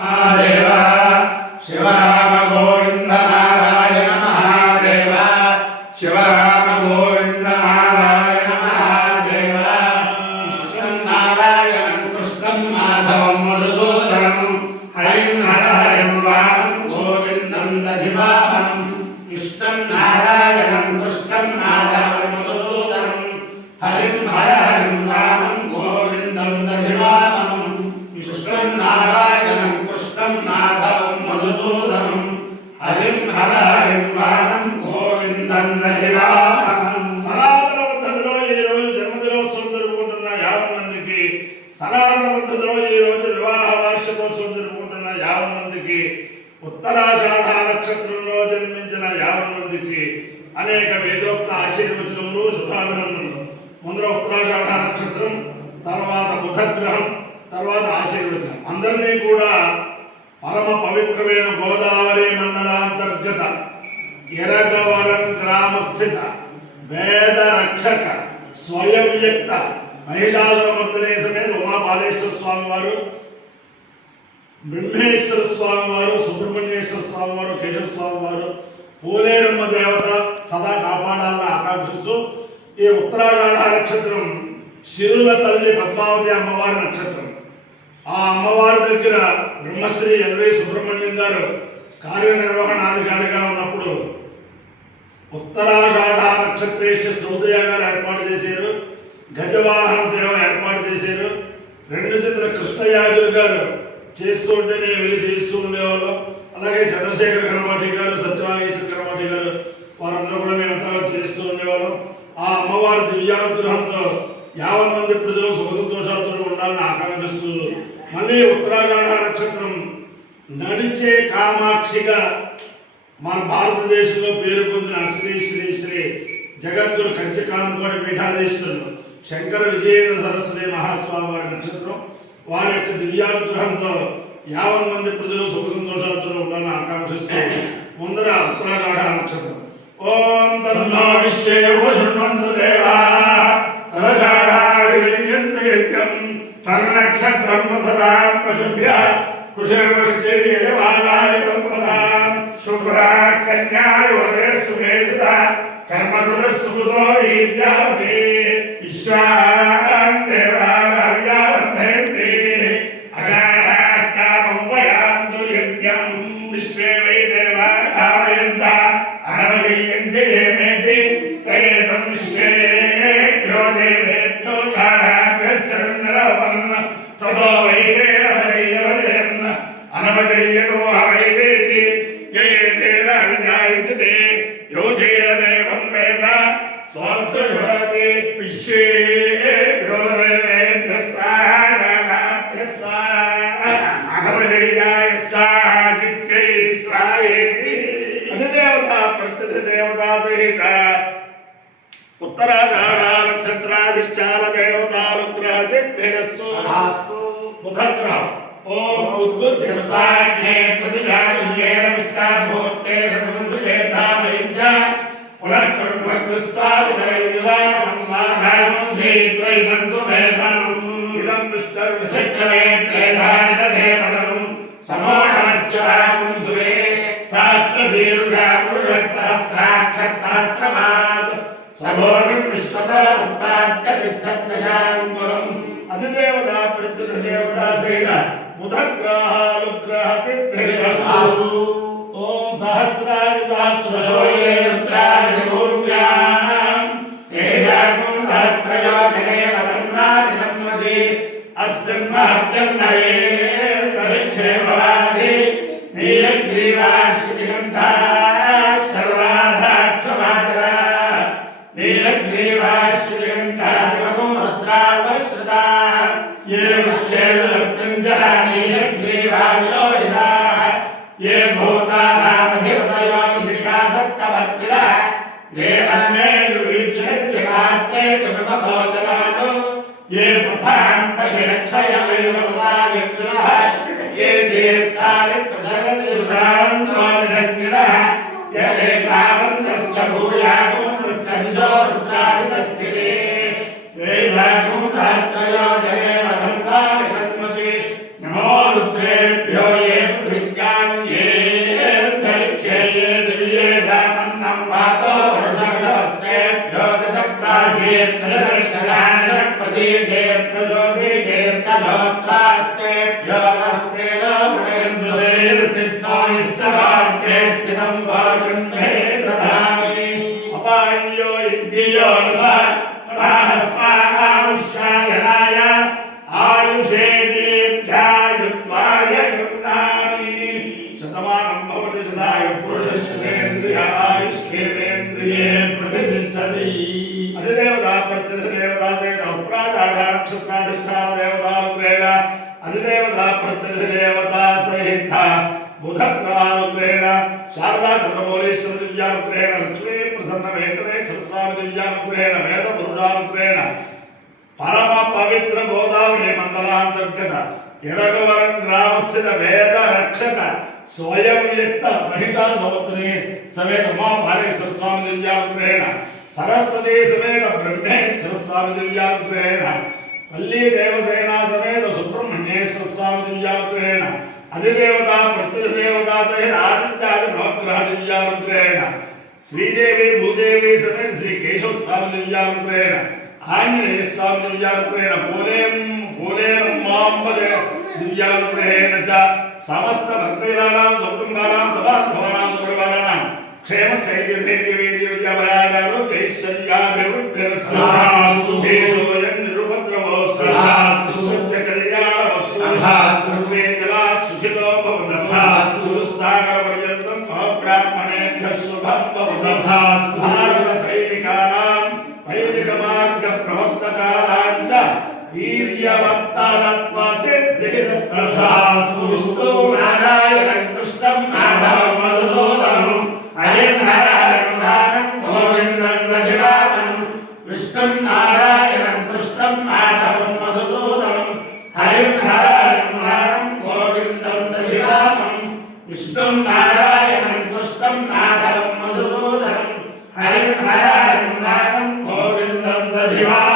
महादेव शिवराम गोविंद नारायण महादेव शिवराम गोविंद नारायण महादेव कृष्णं नारायणं कृष्णं माधवं मधुसूदनं हरिं हर हरिं रामं गोविन्दं दधिवामनं कृष्णं नारायणं कृष्णं माधवं मधुसूदनं हरिं हर हरिं रामं गोविन्दं दधिवामनं कृष्णं नारायणं माधवं मधुसूदनं हरिं हर हरिं रामं गोविन्दं दधिवामनं సనాతన పద్ధతిలో ఈ రోజు జన్మదినోత్సవం జరుపుకుంటున్న 50 మందికి సనాతన పద్ధతిలో ఈ రోజు వివాహ వార్షికోత్సవం జరుపుకుంటున్న 50 మందికి ఉత్తరాషాఢ నక్షత్రంలో జన్మించిన 50 మందికి అనేక వేదోక్త ఆశీర్వచనములు శుభాభినందనలు. ముందర ఉత్తరాషాఢ నక్షత్రం, తర్వాత బుధగ్రహం, తర్వాత ఆశీర్వచనం. అందరినీ కూడా పరమ పవిత్రమైన గోదావరి మండలాంతర్గత ఎరగవరం గ్రామస్థిత వేద రక్షక స్వయం వ్యక్త మహిళాసురమర్దనే సమేత ఉమాపాలేశ్వర స్వామి వారు, బ్రహ్మేశ్వర స్వామి వారు, సుబ్రహ్మణ్యేశ్వర స్వామి వారు, కేశవ స్వామి వారు, పోలేరమ్మ దేవత సదా కాపాడాలని ఆకాంక్షిస్తూ ఈ ఉత్తరాషాఢ నక్షత్రం శిరుల తల్లి పద్మావతి అమ్మవారి నక్షత్రం. ఆ అమ్మవారి దగ్గర బ్రహ్మశ్రీ ఎల్వై సుబ్రహ్మణ్యం గారు కార్యనిర్వహణాధికారిగా ఉన్నప్పుడు ఉత్తరాషాఢ నక్షత్రేష్ట స్తోత్రయాగాలు ఏర్పాటు చేశారు, గజవాహన సేవ ఏర్పాటు చేశారు. 2 చంద్ర కృష్ణయాగులు గారు చేస్తూ ఉంటేనే వెళ్ళి చేస్తూ ఉండేవాళ్ళం. అలాగే చంద్రశేఖర కర్మాటి గారు, సత్యవాగేశ్వర కర్మాటి గారు, వారందరూ కూడా మేమంతా చేస్తూ ఉండేవాళ్ళం. ఆ అమ్మవారి దివ్యానుగ్రహంతో 50 మంది ప్రజలు సుఖ సంతోషాలతో ఉండాలని ఆకాంక్షిస్తూ మళ్ళీ ఉత్తరాషాఢ నక్షత్రం నడిచే కామాక్షిగా మన భారతదేశంలో పేరు పొందిన శ్రీ శ్రీ శ్రీ జగద్గురు కంచికాంకోటి పీఠాధీశ్వరులు శంకర విజయేంద్ర సరస్వతి మహాస్వామి వారి నక్షత్రం. వారి యొక్క దివ్యానుగ్రహంతో 50 మంది ప్రజలు సుఖ సంతోషాలతో ఉండాలని ఆకాంక్షిస్తూ ముందర ఉత్తరాషాఢ నక్షత్రం. ఓం తన్నో విశ్వేశృణ్వంతు దేవాః తదషాఢావిర్యంత్యం తన్నక్షత్రం ప్రథదాం పశుభ్యః కుశర్వశ్చర్యవాలాయ ప్రథదాం శుభ్రా కన్యాయ సుమేధిత కర్మదురస్సుతో వీర్యావతి విశ్వాం దేవాలవ్యావర్ధయంతి అగాఢాకామం వయాంతు యజ్ఞం విశ్వే వై దేవాధారయంత అనవలీయంతి ఏమేతి తయేతం విశ్వేభ్యో దేవేభ్యో షాఢాభ్యశ్చరన్నరవన్న తదో వైదేరవైరవయన్న అనవజయ్యనో హవైదేతి యయేతేన విజ్ఞాయతే యోజేన దేవం వేద స్వాత్రజోతి విశ్వేభ్యో దేవేభ్యః స్వాహాభ్యః అనవజయ్యాయ స్వాహాదిత్యై స్వాహేతి. అధిదేవత ప్రత్యధిదేవతా సహిత ఉత్తరాషాఢ నక్షత్రాధిష్టాన దేవతానుగ్రహ సిద్ధిరస్తు. బుధగ్రహం. ఓం ఉద్బుద్ధిస్వాగ్నే ప్రతిజాతుల్యేన విష్టాభూతే సకృంసుచేతామయంచ పునఃకృష్ణస్వామిధరైవానమన్మాధాయం ధీద్వైకంతు మేధనం ఇదం విష్ణుర్విచక్రమే త్రేధానిదధేమదం సమోఢమస్య వాగం సురే సహస్రదీర్ఘా పురుషः సహస్రాక్షः సహస్రపాద్ సమోఘం విశ్వతా ఉత్పాద్యతిష్టజ్ఞాంగురం. అధిదేవత ప్రత్యధిదేవత సహిత బుధగ్రహానుగ్రహ సిద్ధిరస్తు. ఓం సహస్రాణి సహస్రశోయే రుద్రాణి భూమ్యాం తేజాగం సహస్రయో జగేమ ధర్మాది తన్మసి అస్మిన్ మహత్యం నరేక్షేమవాది నీలగ్రీవాశ్రితిగంధా సర్వాధాక్షమాచరా నీలగ్రీవాశ్రితిగంధా దివగో రుద్రావశ్రుతా ये वृक्षेणुलस्मिञ्जरा नीलग्रीवा विलोहिताः ये भूतानामधिपतयो निशिकासक्तभक्तिरः ये अन्येषुवीक्षितमात्रे च विमखोचरानु ये पथां पथिरक्षयमेवमुदायग्निरः ये दीर्घानि प्रसरन्सुषाणन्तो निरग्निरः ये एकावन्तश्च भूयागुंसश्च दिशो रुद्रावितस्थिरे वेदागुं सहस्रयो जगेम धर्माणि तन्मसि नमो रुद्रेभ्यो ये దేవతా సహిత బుధగ్రహానుగ్రహేణ శారదా చంద్రమౌళేశ్వర దివ్యానుగ్రహేణ లక్ష్మీ ప్రసన్న వెంకటేశ్వర స్వామి దివ్యానుగ్రహేణ వేద బుధురానుగ్రహేణ పరమ పవిత్ర గోదావరి మండలాంతర్గత ఎరగవరం గ్రామస్థిత వేద రక్షక స్వయం వ్యక్త మహిళా భవత్ని సమేత ఉమా భారేశ్వర స్వామి దివ్యానుగ్రహేణ సరస్వతీ సమేత బ్రహ్మేశ్వర స్వామి దివ్యానుగ్రహేణ పల్లి దేవసేనా సమేత సుబ్రహ్మణ్యేశ్వర స్వామి దివ్యానుగ్రహేణ అధిదేవత ప్రత్యదేవత సహిత ఆదిత్యాది నవగ్రహ దివ్యానుగ్రహేణ శ్రీదేవి భూదేవి సమేత శ్రీ కేశవ స్వామి దివ్యానుగ్రహేణ ఆంజనేయ స్వామి దివ్యానుగ్రహేణ పూలేరమ్మాంబ దివ్యానుగ్రహేణ చ సమస్త భక్తజనానాం కుటుంబానాం సమాధవానాం సర్వానాం క్షేమ స్థైర్యధైర్యవీర్యవ్యాపారోగ్యైశ్వర్యాభివృద్ధిరస్తు దేశోయం నిరుపద్రవోస్తు విశ్వస్య కళ్యాణమస్తు సర్వే జనా సుఖినో భవంతు సాగర పర్యంతం బ్రాహ్మణేభ్యః శుభం భవతు భారత సైనికానాం వైదిక మార్గ ప్రవర్తకానాం చ వీర్యవత్తరత్వ సిద్ధిరస్తు విష్ణు నారాయణ కృష్ణం మాధవం మధుసూదనం హరిం హరం రామం గోవిందం రజవామం విష్ణు నారాయణం కృష్ణం మాధవం మధుసూదనం హరిం హరం రామం గోవిందం రజవామం విష్ణు నారాయణం కృష్ణం మాధవం మధుసూదనం హరిం హరం రామం గోవిందం రజవామం